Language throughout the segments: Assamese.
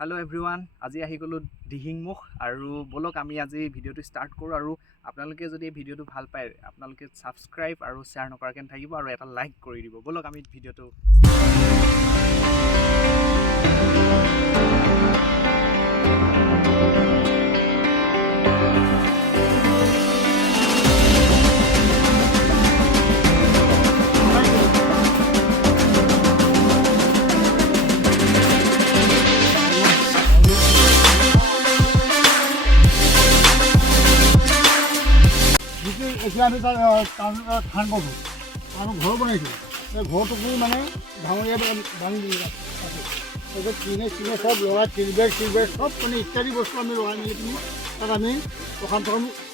हेलो एवरीवन আজি আহি গলো দিহিংমুখ আৰু বলক আমি আজি ভিডিওটো ষ্টাৰ্ট কৰো আৰু আপোনালোকে যদি এই ভিডিওটো ভাল পায় আপোনালোকে সাবস্ক্ৰাইব আৰু শেয়াৰ নকৰাকৈ থাকিব আৰু এটা লাইক কৰি দিব বলক আমি ভিডিওটো এতিয়া আমি ধান কৰোঁ আমি ঘৰ বনাইছোঁ সেই ঘৰটোকো মানে ভাঙিয়ে ভাঙি দিলোঁ তাৰপিছত চিনে চব লগাই চিলবেগ চব মানে ইত্যাদি বস্তু আমি লগাই মেলি পিনি তাত আমি প্ৰকাশ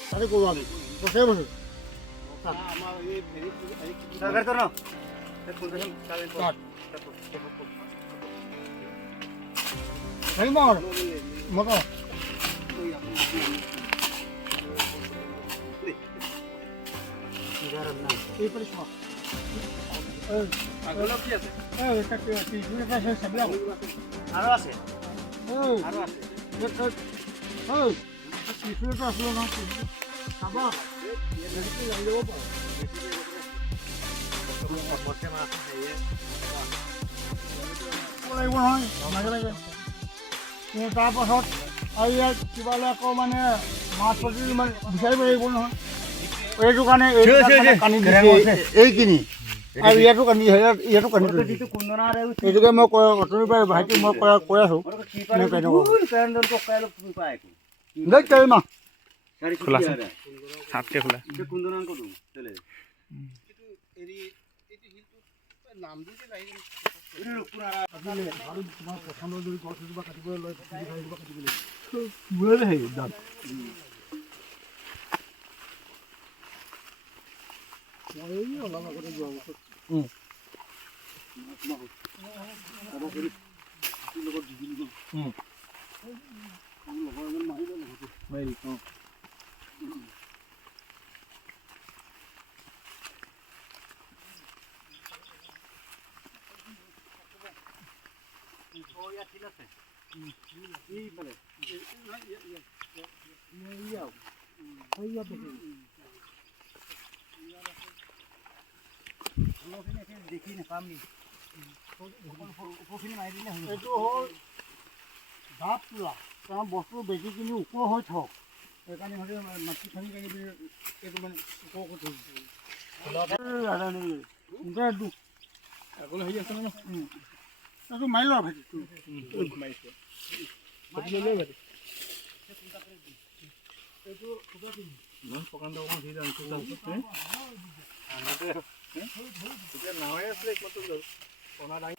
তাতে কৰোঁ আমি বছৰে বছৰে হেৰি মোৰ মটৰ এই পৰিষ্কাৰ আগলৈ কি আছে আৰু আছে আৰু আছে আসলো না খাবা তাৰপাছত আৰু ইয়াত কিবা আকৌ মানে মাছ প্ৰতি মানে বিচাৰিব লাগিব নহয় এইটো কাৰণে এইখিনি আৰু ইয়াতো কান্দি ইয়াতো কান্দি এইটোকে মই অথনিৰ পৰা ভাইটি মই কৈ আছোঁ খোলা সাপকে খোলা তোমাৰ পচন্দৰ যদি গছ এজোপা কাটিবলৈ লয় কাটিবলৈ লাগিব দাঁত অলপ আগতে যোৱা বছৰ দেখি নাপাম এইটো হ'ল ঢাপ তোলা কাৰণ বস্তু বেছি কিনি ওখ হৈ থওক সেইকাৰণে সিহঁতে মাটি খানি কানি এইটো মানে ওখ কৰি থৈছে আগলৈ হেৰি আছে ন এইটো মাৰি লোৱা ভাইটি এইটো প্ৰকাণ্ড অকণ ধৰি নাৱে আছিলে কণা দাঙি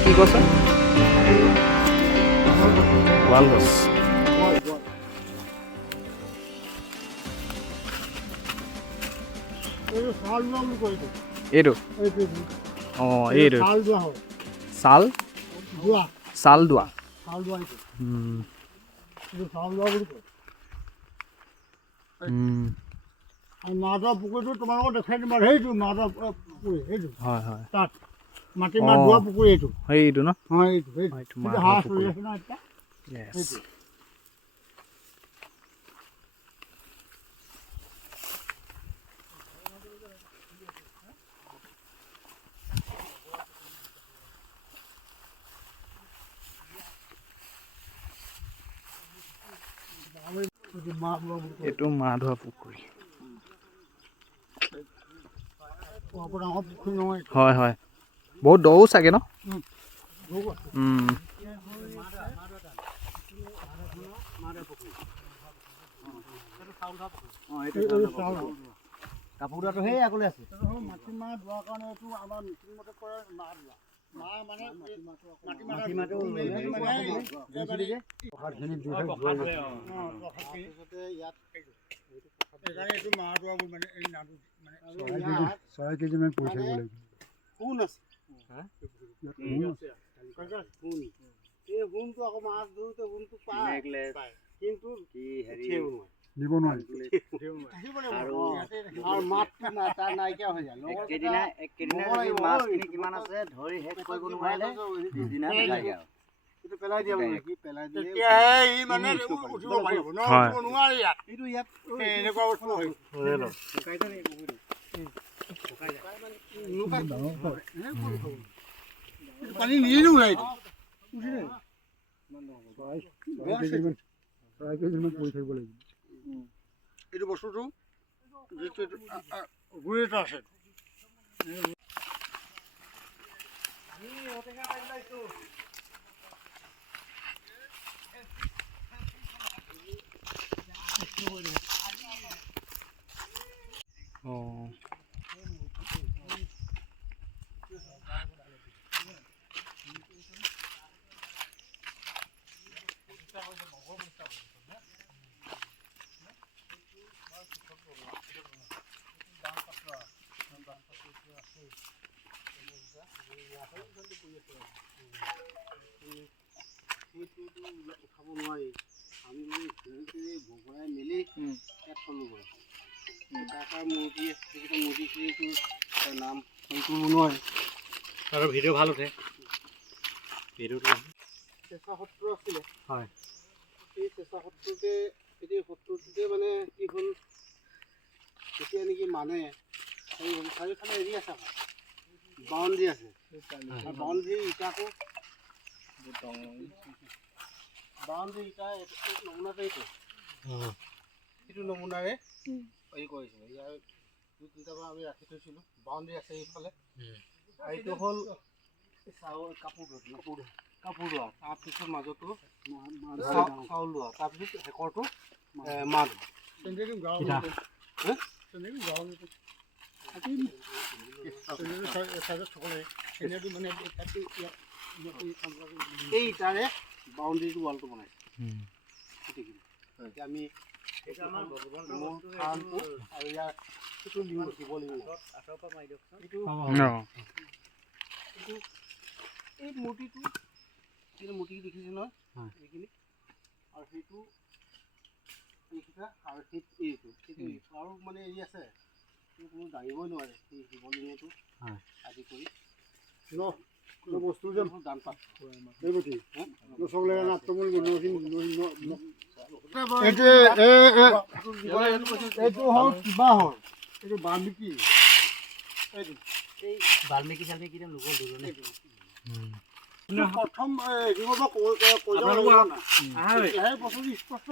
কি কৈছ ৱাল গছ এইটো অঁ এইটো চাল চাল দোৱা মাধৱ পুখুৰীটো তোমালোকক দেখাই দিম আৰু সেইটো মাধৱ পুখুৰী সেইটো হয় হয় তাত মাটি মাছ ধোৱা পুখুৰী এইটো সেইটো ন এইটো হাঁহ চলি আছে ন এতিয়া এইটো মাধৱ পুখুৰী হয় হয় বহুত দৌ চাগে ন কাপোৰটো সেই আগলৈ আছে মাটিমাহ ধোৱাৰ কাৰণে এইটো আমাৰ মিচিং মতে কৰে মাহ ধোৱা মাহ মানে মাটিমাহটো এইটো মাহ ধোৱা বুলি মানে এই নামটো মানে 6 কেজিমান পৰি থাকিব লাগিব সোণ আছে সোণ এই সোণটো আকৌ মাছ ধৰোঁতে সোণটো পায় কিন্তু দিব নোৱাৰি আৰু মাছটো তাৰ নাইকিয়া হৈ যায় মাছখিনি কিমান আছে ধৰি শেষ কৰিব নোৱাৰিলে পিছদিনা দেখাইগে আৰু এইটো পেলাই দিয়া মানে কি পেলাই দিলে তেতিয়াহে ই মানে উঠিব পাৰিব উঠিব নোৱাৰে ইয়াত এইটো ইয়াত এনেকুৱা বস্তু হয় পানী নিদিওঁ এইটো 6 কেজিমান পৰি থাকিব লাগিব এইটো বস্তুটো যিটো গুৰি এটা আছে উঠাব নোৱাৰি আমি ভগৱাই মেলি ইয়াত থলোগৈ তাৰ মুৰ্গীখিনিটো নাম কৰিব নোৱাৰে আৰু ভিডিঅ' ভাল উঠে ভিডিঅ'টো চেঁচা সত্ৰ আছিলে হয় সেই চেঁচা সত্ৰতে এতিয়া সত্ৰটোতে মানে কি হ'ল যেতিয়া নেকি মানে চাৰিওফালে হেৰি আছে বাউণ্ডেৰী আছে বাউণ্ডেৰী ইটাটো বাউণ্ডেৰী ইটা নমুনাতে সেইটো নমুনাৰে হেৰি কৰিছিলোঁ ইয়াৰ 2-3টামান আমি ৰাখি থৈছিলোঁ বাউণ্ডেৰী আছে এইফালে আৰু এইটো হ'ল কাপোৰ ধোৱা তাৰপিছত মাজতো চাউল ধোৱা তাৰপিছত শেষৰটো মাহ এই ইটাৰে বাউণ্ডেৰীটো ৱালটো বনাইছে এতিয়া আমি আৰু ইয়াৰ সেইটো শিৱলিংগ এই মূৰ্তিটো মূৰ্তি দেখিছে নহয় এইখিনি আৰু সেইটো এইকেইটা আৰু এইটো আৰু মানে হেৰি আছে কোনো দাঙিবই নোৱাৰে সেই শিৱলিংগটো আদি কৰি বস্তু যে দান পাত এইটো হ'ল কিবা হ'ল এইটো বাল্মিকী বাল্মিকী চাল্মিকী লোকৰ দুজনে প্ৰথম বস্তুটো স্পষ্ট